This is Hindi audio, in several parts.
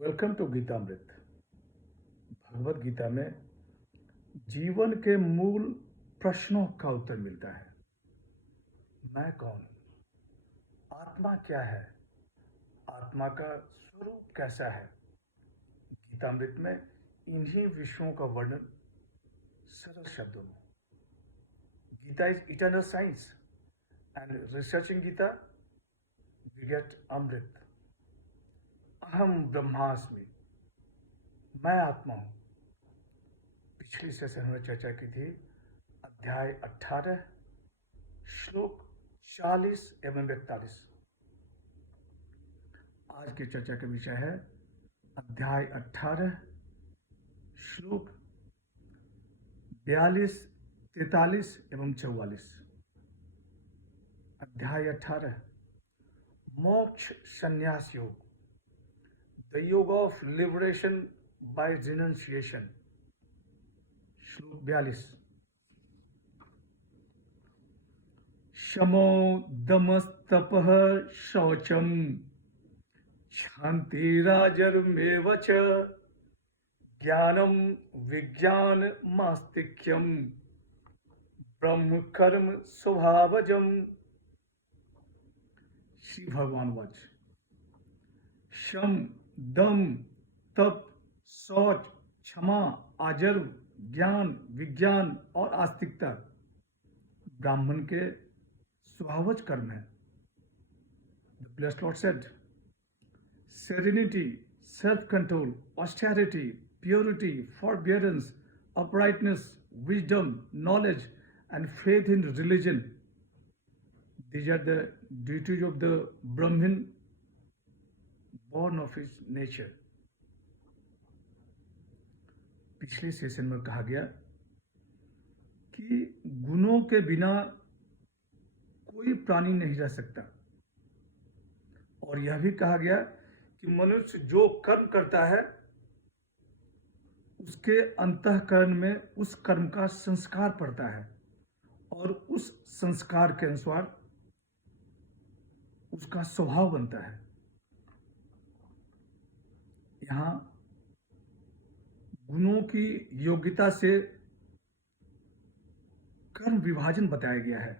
Welcome to Geetamrit. भगवत गीता में जीवन के मूल प्रश्नों का उत्तर मिलता है। मैं कौन हूं? आत्मा क्या है? आत्मा का स्वरूप कैसा है? गीतामृत में इन्हीं विषयों का वर्णन सरल शब्दों में। Gita is eternal science and researching Gita we get amrit. अहम ब्रह्मास्मि, मैं आत्मा हूं। पिछली सेशन में चर्चा की थी अध्याय 18 श्लोक 40 एवं 41। आज की चर्चा का विषय है अध्याय 18 श्लोक 42, 43 एवं 44। अध्याय 18 मोक्ष संन्यास योग, द योग ऑफ लिबरेशन बाय रिनंसिएशन। श्लोक 42 शमो दमस्तपः शौचम शांतिराजर्मेव च ज्ञानम विज्ञानमास्तिक्यम ब्रह्म कर्म स्वभावजम। श्री भगवान वाच शम, दम, तप, शौच, क्षमा, आजर्व, ज्ञान, विज्ञान और आस्तिकता ब्राह्मण के स्वभावज कर्म है। The blessed Lord said, serenity, self-control, austerity, purity, forbearance, uprightness, wisdom, knowledge, and faith in religion. These are the duties of the Brahmin born of his nature. पिछले सेशन में कहा गया कि गुणों के बिना कोई प्राणी नहीं रह सकता, और यह भी कहा गया कि मनुष्य जो कर्म करता है उसके अंतःकरण में उस कर्म का संस्कार पड़ता है और उस संस्कार के अनुसार उसका स्वभाव बनता है। यहाँ गुणों की योग्यता से कर्म विभाजन बताया गया है।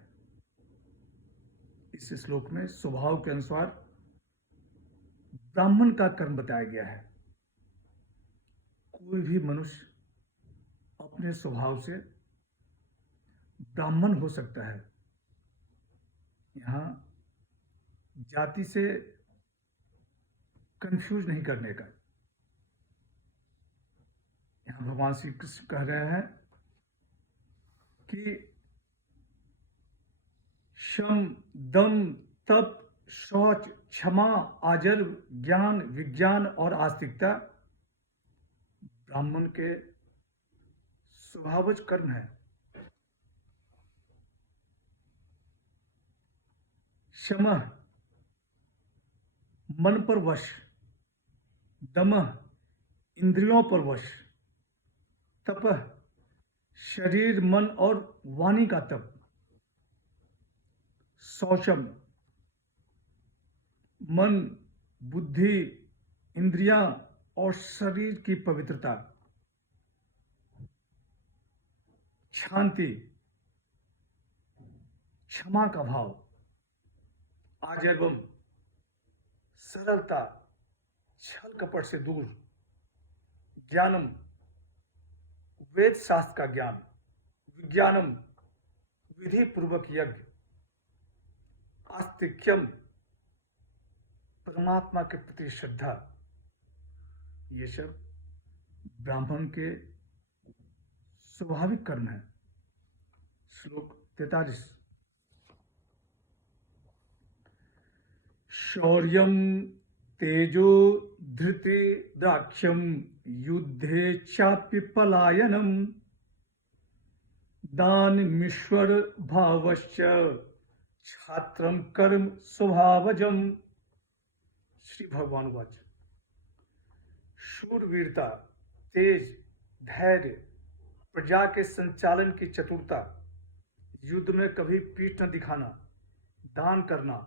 इस श्लोक में स्वभाव के अनुसार ब्राह्मण का कर्म बताया गया है। कोई भी मनुष्य अपने स्वभाव से ब्राह्मण हो सकता है। यहाँ जाति से कंफ्यूज नहीं करने का। यहाँ भगवान श्री कृष्ण कह रहे हैं कि शम, दम, तप, शौच, क्षमा, आजर्व, ज्ञान, विज्ञान और आस्तिकता ब्राह्मण के स्वभावज कर्म है। शम मन पर वश, दम इंद्रियों पर वश, तप शरीर, मन और वाणी का तप, शौचम मन, बुद्धि, इंद्रियां और शरीर की पवित्रता, शांति क्षमा का भाव, आजर्वम सरलता छल कपट से दूर, ज्ञानम वेद शास्त्र का ज्ञान, विज्ञानम विधि पूर्वक यज्ञ, आस्तिक्यम परमात्मा के प्रति श्रद्धा। ये सब ब्राह्मण के स्वाभाविक कर्म है। श्लोक 43 शौर्यम तेजो धृति दाक्ष्यम युद्धे चापि पलायनम दानमीश्वर भावश्च छात्रम कर्म स्वभावजम। श्री भगवान वाच शूरवीरता, तेज, धैर्य, प्रजा के संचालन की चतुरता, युद्ध में कभी पीठ न दिखाना, दान करना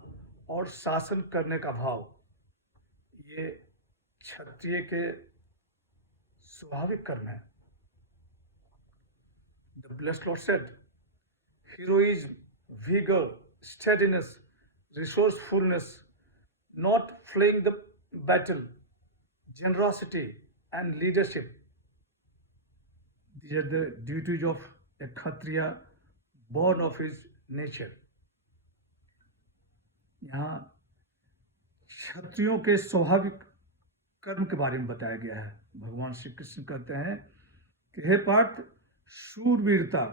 और शासन करने का भाव, ये क्षत्रिय के स्वाभाविक कर्म है। The blessed Lord said, heroism, vigor, steadiness, resourcefulness, not fleeing the battle, generosity, and leadership. These are the duties of a Kshatriya born of his nature. यहाँ क्षत्रियों के स्वाभाविक कर्म के बारे में बताया गया है। भगवान श्री कृष्ण कहते हैं कि हे पार्थ, शूरवीरता,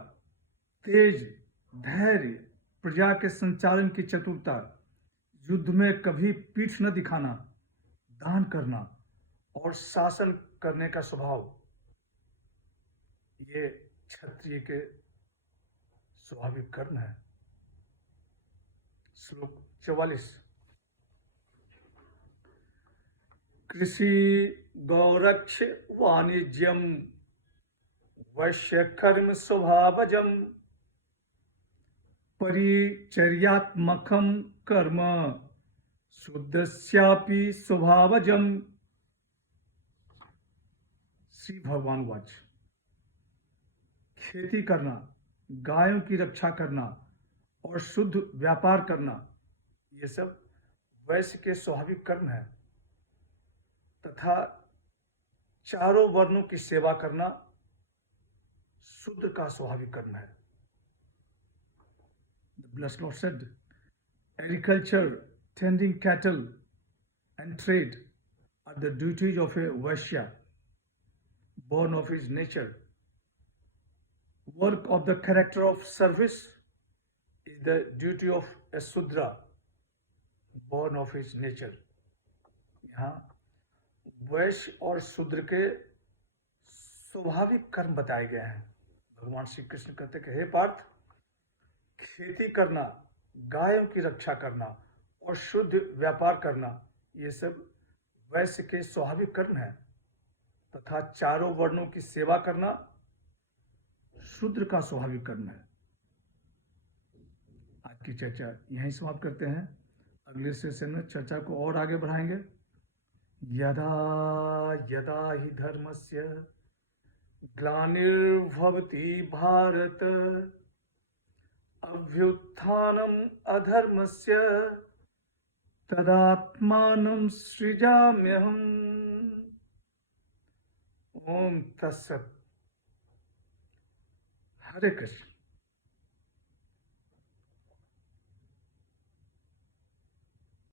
तेज, धैर्य, प्रजा के संचालन की चतुरता, युद्ध में कभी पीठ न दिखाना, दान करना और शासन करने का स्वभाव, ये क्षत्रिय के स्वाभाविक कर्म है। श्लोक 44। कृषि, गौरक्ष, वाणिज्यम, वैश्य कर्म स्वभावजम, परिचर्यात्मकम कर्म, शुद्धस्यापि स्वभावजम। श्री भगवान वाच, खेती करना, गायों की रक्षा करना और शुद्ध व्यापार करना, ये सब वैश्य के स्वाभाविक कर्म है तथा चारों वर्णों की सेवा करना शूद्र का स्वाभाविक कर्म है। The blessed Lord said, agriculture, tending cattle, and trade are the duties of a Vaishya, born of his nature. Work of the character of service is the duty of a Sudra, born of his nature. यहाँ वैश्य और शूद्र के स्वाभाविक कर्म बताए गए हैं। भगवान श्री कृष्ण कहते कि हे पार्थ, खेती करना, गायों की रक्षा करना और शुद्ध व्यापार करना, ये सब वैश्य के स्वाभाविक कर्म है तथा चारों वर्णों की सेवा करना शूद्र का स्वाभाविक कर्म है। आज की चर्चा यहीं समाप्त करते हैं। अगले सेशन में चर्चा को और आगे बढ़ाएंगे। यदा यदा हि धर्मस्य ग्लानिर्भवति भारत, अभ्युत्थानम् अधर्मस्य तदात्मानं सृजाम्यहम्। ओम तत्सत्। हरे कृष्ण।